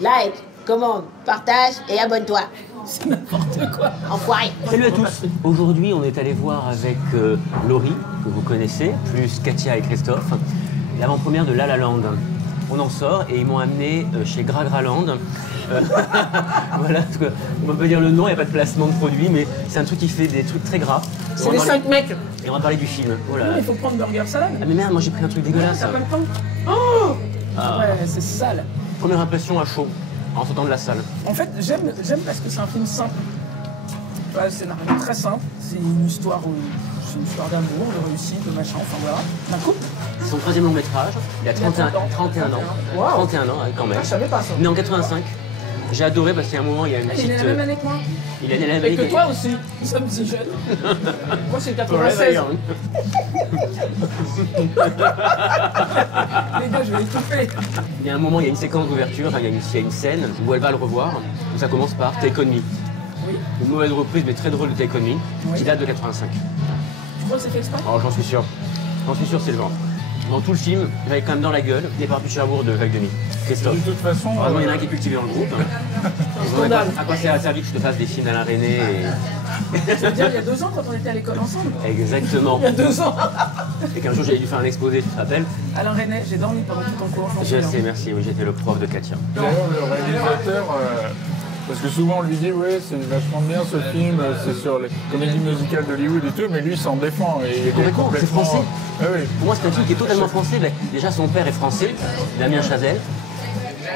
like, commente, partage et abonne-toi. C'est n'importe quoi. Enfoiré. Salut à tous. Aujourd'hui, on est allé voir avec Laurie, que vous connaissez, plus Katia et Christophe, l'avant-première de La La Land. On en sort et ils m'ont amené chez Gragraland. Voilà, parce que on peut dire le nom, il n'y a pas de placement de produit, mais c'est un truc qui fait des trucs très gras. C'est les 5 mecs. Et on va parler du film. Voilà. Non, il faut prendre burger salade. Ah mais merde, moi j'ai pris un truc dégueulasse. T'as pas le temps. Oh Ah. Ouais, c'est sale. Première impression à chaud, en sortant de la salle. En fait, j'aime parce que c'est un film simple. Ouais, le scénario est très simple. C'est une histoire d'amour, de réussite, de machin, enfin voilà. Un couple. C'est son troisième long métrage, il a 31 ans. Wow. 31 ans quand même. Ah, je savais pas ça. Né en 85. J'ai adoré parce qu'il y a un moment, il y a une petite... Il est la même année que moi. Il est né la même Et année que toi aussi. Nous sommes si jeunes. Moi, c'est 96. Les gars, je vais étouffer. Il y a un moment, il y a une séquence d'ouverture, enfin, il y a une scène où elle va le revoir, où ça commence par Take On Me. Oui. Une mauvaise reprise, mais très drôle de Take On Me, qui date de 85. Tu crois que c'est fait exprès? Alors j'en suis sûr. J'en suis sûr, c'est le genre. Dans tout le film, j'avais quand même dans la gueule les parapluies de Cherbourg de Jacques Demy. Christophe. De toute façon, Heureusement, il y en a un qui est cultivé dans le groupe. Scandale. À quoi ça a servi que je te fasse des films d'Alain René Tu veux dire, il y a 2 ans, quand on était à l'école ensemble? Exactement. Il y a 2 ans. Et qu'un jour, j'avais dû faire un exposé, tu te rappelles? Alain René, j'ai dormi pendant tout ton cours. Je sais, merci. Oui, j'étais le prof de Katia. d'ailleurs, le réalisateur, parce que souvent on lui dit, ouais, c'est vachement bien ce film, c'est sur les comédies musicales d'Hollywood et tout, mais lui il s'en défend. Et il est complètement... c'est français. Ah oui. Pour moi, c'est un film qui est totalement français. Déjà, son père est français, Damien Chazelle.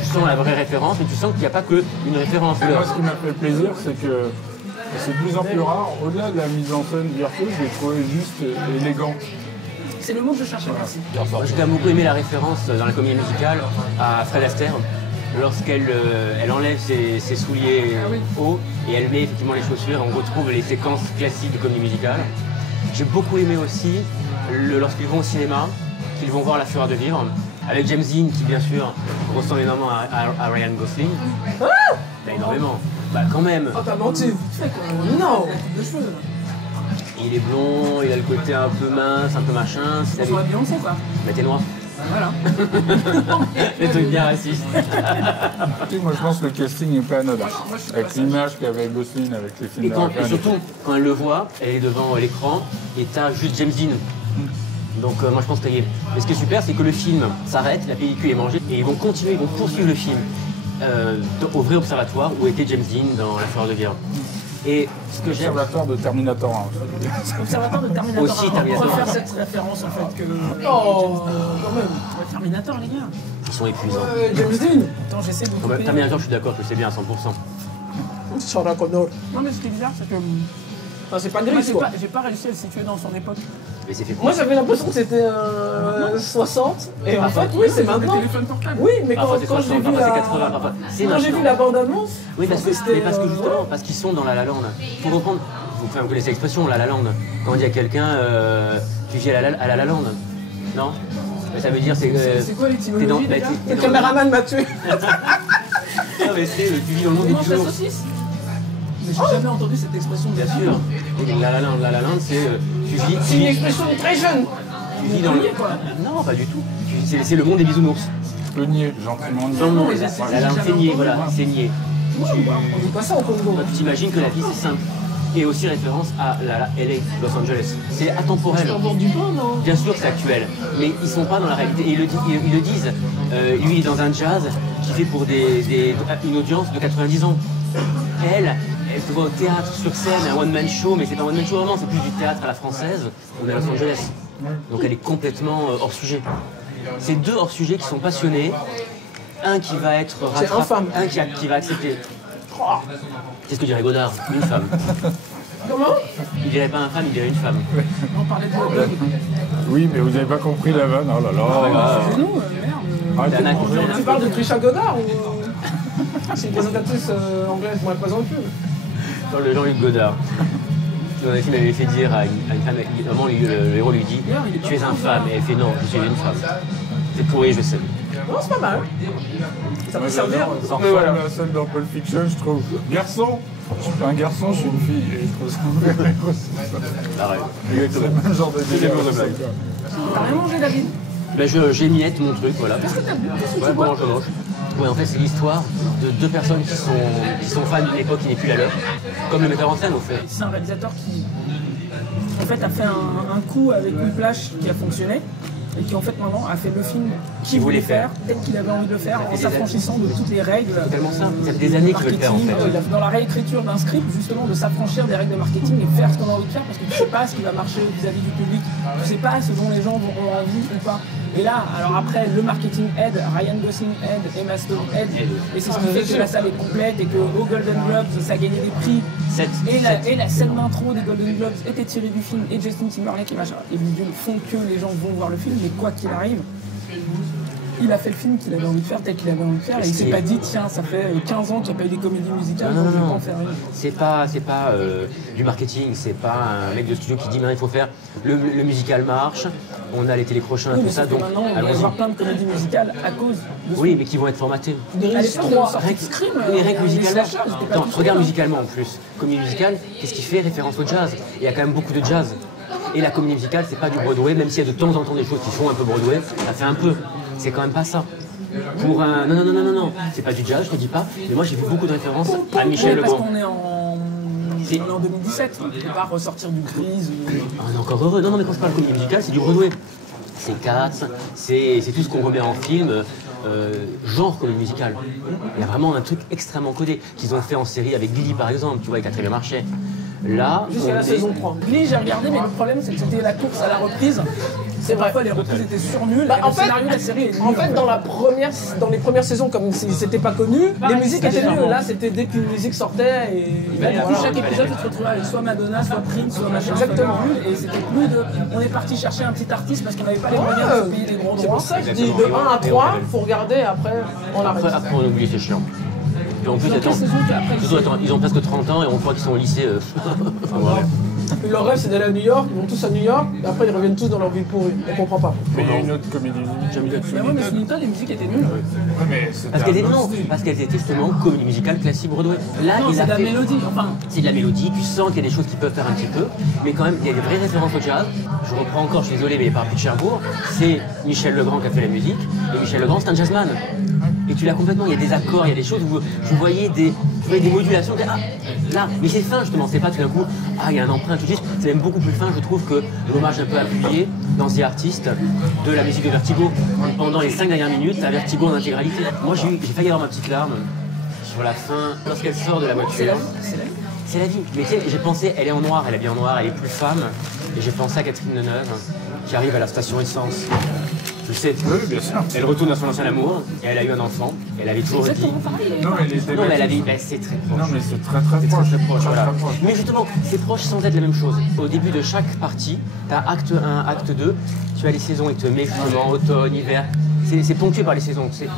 Tu sens la vraie référence, mais tu sens qu'il n'y a pas qu'une référence. Et moi, ce qui m'a fait plaisir, c'est que c'est de plus en plus rare, au-delà de la mise en scène virtuose, je l'ai trouvé juste élégant. C'est le mot que je cherchais, merci. J'ai quand même beaucoup aimé la référence dans la comédie musicale à Fred Astaire, lorsqu'elle elle enlève ses souliers hauts et elle met effectivement les chaussures, on retrouve les séquences classiques de comédie musicale. J'ai beaucoup aimé aussi lorsqu'ils vont au cinéma, qu'ils vont voir La Fureur de Vivre, avec James Dean qui bien sûr ressemble énormément à Ryan Gosling. Bah, énormément. Bah quand même. Oh, t'as menti. Tu fais quoi? Non. De cheveux. Il est blond, il a le côté un peu mince, un peu machin. On soit Beyoncé, quoi. Bah t'es noir. Voilà. Les trucs bien racistes. Moi je pense que le casting n'est pas anodin. Avec l'image qu'avait Gosling avec les films Et surtout, quand elle le voit, elle est devant l'écran et t'as juste James Dean. Donc moi je pense qu'il y est. Mais ce qui est super, c'est que le film s'arrête, la pellicule est mangée et ils vont continuer, ils vont poursuivre le film au vrai observatoire où était James Dean dans La Fureur de Vivre. Et ce que j'aime. Observatoire de Terminator 1. Observateur de Terminator. Aussi, On Terminator. pourrait faire cette référence en fait que. Oh, quand même. Terminator, les gars. Ils sont épuisants. James Dean. Attends, j'essaie de vous couper. Terminator, je suis d'accord que c'est bien à 100%. Sarah Connor. Non, mais ce qui est bizarre, c'est que. Enfin, c'est pas Moi, gris, quoi. j'ai pas réussi à le situer dans son époque. Mais c'est fait pour Moi, j'avais l'impression que c'était 60. Et en fait, oui, c'est Le maintenant. téléphone portable. Oui, mais Parfois quand c'est j'ai 60, vu parfois c'est la... 80, parfois c'est Quand j'ai maintenant. vu la bande-annonce, Oui, parce que, c'était, mais parce que justement, parce qu'ils sont dans La La Land. Pour reprendre, vous connaissez l'expression La La Land. Quand on dit à quelqu'un, tu vis à La Land. Non? Mais ça veut dire c'est. C'est quoi l'étymologie, déjà le caméraman m'a tué. Non, mais c'est tu vis dans le monde des Mange la bisounours. saucisse. Mais j'ai jamais entendu cette expression. Bien sûr. Et La La Land, c'est tu vis. C'est une expression très jeune. Tu vis dans le. Non, pas du tout. C'est le monde des bisounours. Le nier, gentiment nier. Dans le monde. mais j'ai La Land, c'est nier, voilà, c'est nier. On dit pas ça au Congo. Tu t'imagines que la vie c'est simple. Et aussi référence à la LA, Los Angeles. C'est atemporel. Tu en du pain, non? Bien sûr que c'est actuel, mais ils sont pas dans la réalité. Et ils le disent. Lui, il est dans un jazz qui fait pour une audience de 90 ans. Elle se voit au théâtre, sur scène, un one-man show, mais c'est pas un one-man show vraiment, c'est plus du théâtre à la française. On est à Los Angeles. Donc elle est complètement hors sujet. C'est deux hors sujet qui sont passionnés. Un qui va être infâme. un qui va accepter. Qu'est-ce que dirait Godard? Une femme. Comment? Il dirait pas un femme, il dirait une femme. On parlait de blog. Oui, mais vous n'avez pas compris la vanne. Oh là là. C'est nous, merde. Arrêtez de Dana, manger. Tu parles de Trisha Goddard ou... C'est une présentatrice anglaise, moi elle présente plus. Dans le Jean-Luc Godard. Dans le film, elle lui fait dire à une femme, vraiment, le héros lui dit « Tu es un femme » et elle fait « Non, je suis une femme ». C'est pourri, je sais. Non, c'est pas mal. Ça peut servir. Ça Mais ressemble voilà. à celle dans Pulp Fiction, je trouve. Garçon, je suis pas un garçon, je suis une fille. Et je trouve ça Pareil. c'est le même genre de délire. T'as rien mangé, David? Ben, j'émiette mon truc, voilà. Qu'est-ce que t'as bu? Qu'est-ce que Ouais, tu bois? comment je mange. Ouais, en fait, c'est l'histoire de deux personnes qui sont fans d'une époque qui n'est plus la leur, comme le metteur en scène, au fait. C'est un réalisateur qui, en fait, a fait un coup avec Whiplash qui a fonctionné. Et qui en fait maintenant a fait le film qu'il voulait faire, tel qu'il avait envie de le faire, en s'affranchissant de toutes les règles. C'est tellement simple, ça fait des années qu'il veut le faire en fait. Dans la réécriture d'un script, justement, de s'affranchir des règles de marketing et faire ce qu'on a envie de faire parce que tu sais pas ce qui va marcher vis-à-vis du public, tu sais pas ce dont les gens auront envie ou pas. Et là, alors après, le marketing aide, Ryan Gosling aide, Emma Stone aide, et c'est ce qui fait que la salle est complète et qu'au Golden Globes, ça a gagné des prix. Et la scène d'intro des Golden Globes était tirée du film, et Justin Timberlake et machin. Et les font que les gens vont voir le film, mais quoi qu'il arrive, il a fait le film qu'il avait envie de faire tel qu'il avait envie de faire, et il s'est pas dit, tiens, ça fait 15 ans qu'il n'y a pas eu des comédies musicales, donc je vais pas en faire une. C'est pas du marketing, c'est pas un mec de studio qui dit maintenant il faut faire le musical marche, on a les télécrochins, Oui, tout ça, donc maintenant, on va avoir plein de comédies musicales à cause de oui, mais qui vont être formatées. Les règles musicalement. Attends, regarde musicalement en plus. Comédie musicale, qu'est-ce qui fait référence au jazz? Il y a quand même beaucoup de jazz. Et la comédie musicale, c'est pas du Broadway, même s'il y a de temps en temps des choses qui font un peu Broadway, ça fait un peu. C'est quand même pas ça. Pour un... Non, c'est pas du jazz, je te dis pas, mais moi j'ai vu beaucoup de références à Michel Legrand. Parce qu'on est en 2017, on ne peut pas ressortir du crise. On est encore heureux. Non, mais quand je parle de comédie musicale, c'est du Broadway. C'est Cats, c'est tout ce qu'on remet en film, genre comédie musicale. Il y a vraiment un truc extrêmement codé qu'ils ont fait en série avec Glee par exemple, tu vois, et qui a très bien marché. Là, jusqu'à la saison 3. Glee, j'ai regardé, mais le problème c'est que c'était la course à la reprise. C'est parfois les reprises étaient surnulles. Bah, le scénario de la série est nul. En fait, dans les premières saisons, comme c'était pas connu, les musiques étaient nulles. Là, c'était dès qu'une musique sortait et du coup, chaque épisode, tu te retrouvais avec soit Madonna, soit Prince, soit machin. Exactement. Et c'était plus de. On est parti chercher un petit artiste parce qu'on n'avait pas les moyens de se payer des gros C'est droits. pour ça que je dis de 1 à 3, faut regarder et après on arrête. Après on oublie, c'est chiant. Et en plus, attends, ils ont presque 30 ans et on croit qu'ils sont au lycée. Enfin, voilà. Leur rêve, c'est d'aller à New York, ils vont tous à New York, et après ils reviennent tous dans leur ville pourrie. On comprend pas. Mais il y a une autre comédie musicale. Mais ouais, mais ce Newton, les musiques étaient nulles. Ouais, mais Parce qu'elles étaient justement comédie musicale classique Broadway. Là, Non, il c'est a de la fait... mélodie. Enfin, C'est de la mélodie, tu sens qu'il y a des choses qui peuvent faire un petit peu, mais quand même, il y a des vraies références au jazz. Je reprends encore, je suis désolé, mais par de Cherbourg, c'est Michel Legrand qui a fait la musique, et Michel Legrand, c'est un jazzman. Et tu l'as complètement, il y a des accords, il y a des choses où je voyais des modulations, ah, là, mais c'est fin justement, c'est pas tout d'un coup, ah, il y a un emprunt, tout de suite, c'est même beaucoup plus fin, je trouve, que l'hommage un peu appuyé dans The Artist de la musique de Vertigo. Pendant les 5 dernières minutes, à Vertigo en intégralité. Moi, j'ai failli avoir ma petite larme sur la fin, lorsqu'elle sort de la voiture. C'est la vie. Mais tu sais, j'ai pensé, elle est en noir, elle est bien en noir, elle est plus femme. Et j'ai pensé à Catherine Deneuve, qui arrive à la station essence. Tu sais, Oui, bien sûr. elle retourne à son ancien amour, et elle a eu un enfant, et elle avait toujours dit... Non, mais les Non, mais elle avait... c'est très proche. Non, mais c'est très très proche. Voilà. Très proche. Mais justement, c'est proche sans être la même chose. Au début de chaque partie, tu as acte 1, acte 2, tu as les saisons, il te met justement automne, hiver. C'est ponctué par les saisons. C'est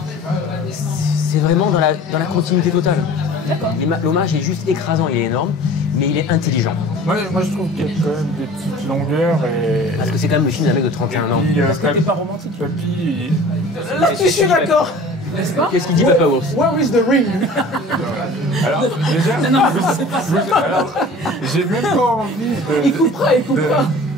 vraiment dans la continuité totale. L'hommage est juste écrasant, il est énorme, mais il est intelligent. Moi, je trouve qu'il y a quand même des petites longueurs et... Parce que c'est quand même le film d'un mec de 31 ans. parce que t'es pas romantique. Papy, Là, je suis d'accord. N'est-ce pas? Qu'est-ce qu'il dit Papa Ours? Where is the ring? alors déjà, Non, c'est pas ça. alors, j'ai même pas envie Il coupera.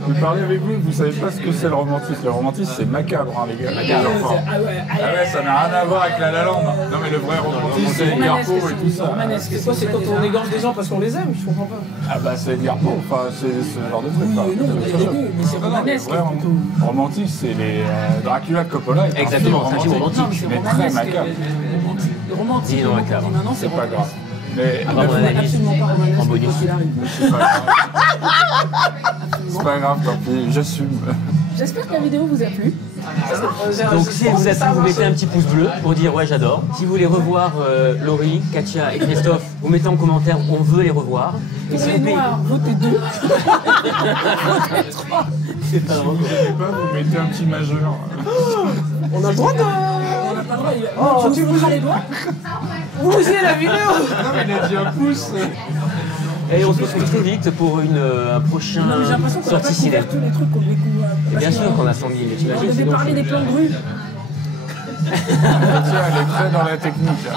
de parler avec vous, vous savez pas ce que c'est le romantisme. Le romantisme, c'est macabre, hein, les gars. Les enfants. Ah ouais, Ah ouais, ça n'a rien à voir avec La Land. Non, mais le vrai romantisme, c'est Edgar Poe et tout ça. C'est quoi, c'est quand on égorge des gens parce qu'on les aime? Je comprends pas. Ah bah, c'est Edgar Poe, enfin, c'est ce genre de truc. Oui, quoi. non, mais les deux, mais c'est Non, non, romanesque. le vrai romantique, c'est les Dracula de Coppola. est un Exactement, c'est un film romantique. Non, mais c'est mais très romanesque. macabre. Le romantique, Dis-donc, macabre. maintenant, C'est pas grave. Mais Après, mon analyse, absolument pas romanesque, en bonus. quoi qu'il arrive. c'est pas grave. C'est pas grave, tant pis, j'assume. J'espère que la vidéo vous a plu. Donc si elle vous a plu, vous mettez un petit pouce bleu pour dire ouais j'adore. Si vous voulez revoir Laurie, Katia et Christophe, vous mettez en commentaire on veut les revoir. Et Pour si les vous payez... noirs, votez 2. Votez 3. C'est pas vraiment Je sais pas, vous mettez un petit majeur. On a le droit de. On n'a pas le droit. Oh, Tu vous les doigts? Vous bousillez la vidéo. Non, mais il a dit un pouce. Et on se retrouve très vite pour un prochain Non, mais j'ai l'impression qu'on a pas sortie ciné. couvert tous les trucs qu'on découvre. Bien sûr qu'on a 100 000, On t'imagines devait sinon parler des plans de rue. Elle est très dans la technique. Là.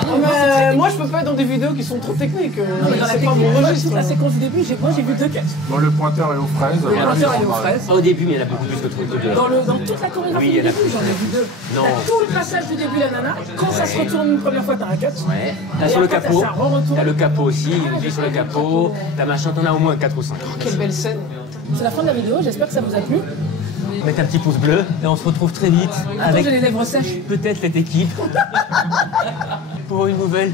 Mais moi, je peux pas être dans des vidéos qui sont trop techniques. Non, mais dans la C'est pas technique, mon registre. la séquence du début, moi j'ai vu 2 cuts. Bon, le pointeur est aux fraises. Le pointeur est aux fraises. Pas au début, mais il y en a beaucoup plus que tout de Dans toute la chorégraphie Oui, du il y en a début, plus. j'en ai vu 2. Non. T'as tout le passage du début, la nana. Quand ça se retourne une première fois, t'as un cut. Ouais. T'as Et sur le après, capot, ça re-retourne. t'as le capot aussi, il vit sur le capot, t'as machin, t'en as au moins 4 ou 5. Quelle belle scène. C'est la fin de la vidéo, j'espère que ça vous a plu. Mettez un petit pouce bleu et on se retrouve très vite Attends, avec j'ai les lèvres sèches. peut-être cette équipe pour une nouvelle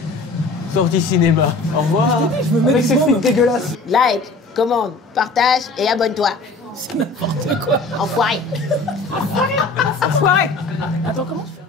sortie cinéma. Au revoir. Je me mets Avec des ces bombes. frites dégueulasses. Like, commande, partage et abonne-toi. C'est n'importe quoi. Enfoiré. Enfoiré. Attends, comment tu fais?